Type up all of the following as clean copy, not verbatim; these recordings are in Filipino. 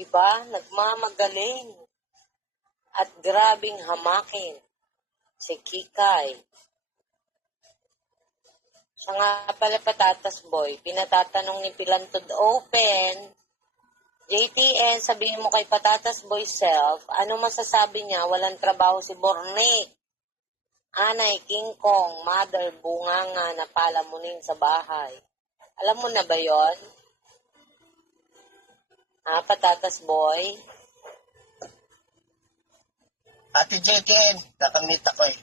Diba? Nagmamagaling. At grabing hamakin si Kikay. Siya nga pala Patatas Boy. Pinatatanong ni Pilantod Open, JTN, sabihin mo kay Patatas Boy self, ano masasabi niya? Walang trabaho si Bornek. Anay, King Kong, Mother, Bunganga, na palamunin sa bahay. Alam mo na ba yon? Patatas Boy? Ate JTN, nakamit ako eh.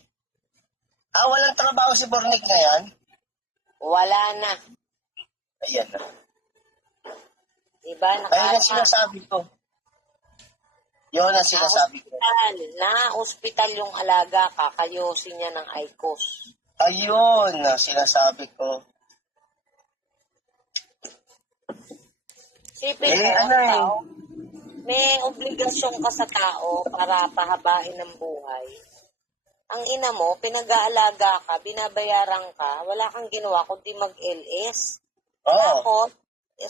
Walang trabaho si Bornek ngayon? Wala na. Ayan na. Diba? Ayun ang sinasabi ko. Yun ang sinasabi ko. Na-hospital yung alaga, kakayosin niya ng IQOS. Ayun ang sinasabi ko. Sipin mo, may obligasyon ka sa tao para pahabain ng buhay. Ang ina mo, pinag-aalaga ka, binabayaran ka, wala kang ginawa kundi mag-LS. Tapos,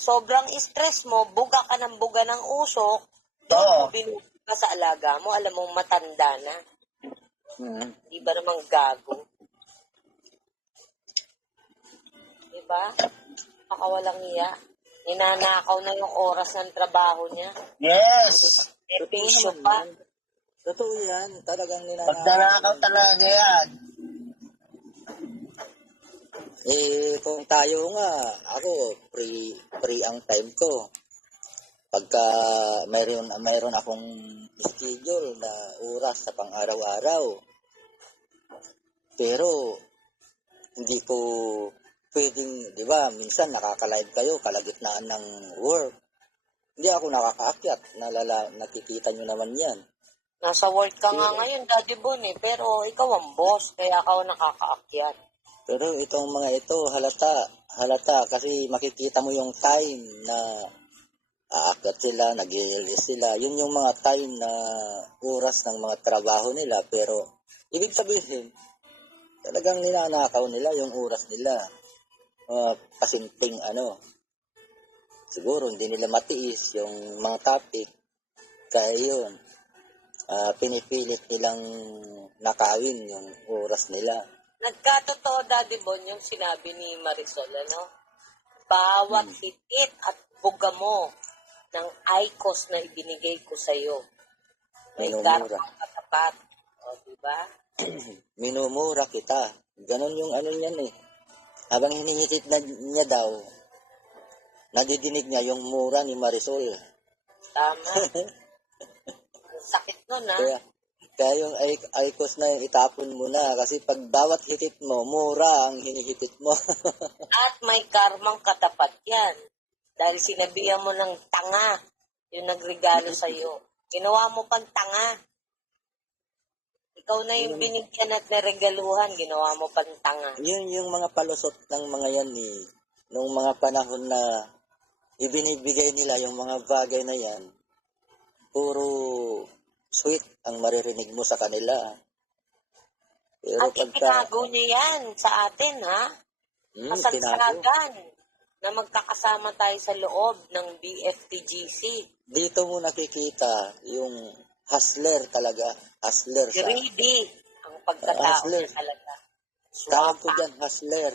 sobrang stress mo, buga ka ng buga ng usok, doon mo binuga ka sa alaga mo, alam mo matanda na. Di ba namang gago? Di ba? Makawalang iya. Ninanakaw na yung oras ng trabaho niya. Yes! Episyo pa. Totoo yan. Talagang ninanakaw. Pagdanakaw talaga yan. Kung tayo nga, ako, free ang time ko. Pagka mayroon akong schedule na oras sa pang-araw-araw. Pero, hindi ko pwedeng, di ba, minsan nakaka-live kayo, kalagitnaan ng work. Hindi ako nakakaakyat. Nakikita nyo naman yan. Nasa work ka nga ngayon, Daddy Bon pero ikaw ang boss, kaya ako nakakaakyat. Pero itong mga ito, halata, kasi makikita mo yung time na aakyat sila, nag-i-release sila. Yun yung mga time na oras ng mga trabaho nila. Pero, ibig sabihin, talagang ninanakaw nila yung oras nila. Pasimpleng siguro hindi nila matiis yung mga topic. Kaya yun, pinipilit nilang nakawin yung oras nila. Nagkatotoo, Daddy Bon, yung sinabi ni Marisol, bawat hitit at buga mo ng IQOS na ibinigay ko sa'yo. May darapang katapat. O, diba? Minumura kita. Ganon yung niyan eh. Habang hinihitit na niya daw, nadidinig niya yung mura ni Marisol. Tama. Ang sakit nun, Kaya yung IQOS na yung itapon mo na. Kasi pag bawat hitit mo, mura ang hinihitit mo. At may karmang katapat yan. Dahil sinabihan mo ng tanga yung nagregalo sa'yo. Ginawa mo pang tanga. Ikaw na yung binigyan at naregaluhan, ginawa mo pang tanga. Yun yung mga palusot ng mga yan eh. Nung mga panahon na ibinibigay nila yung mga bagay na yan, puro sweet ang maririnig mo sa kanila. Pero at itinago niya yan sa atin, Kasagsagan na magkakasama tayo sa loob ng BFTGC. Dito mo nakikita yung hustler talaga. Hustler siya. Greedy ang pagkatao niya talaga. Tawag ko dyan, hustler.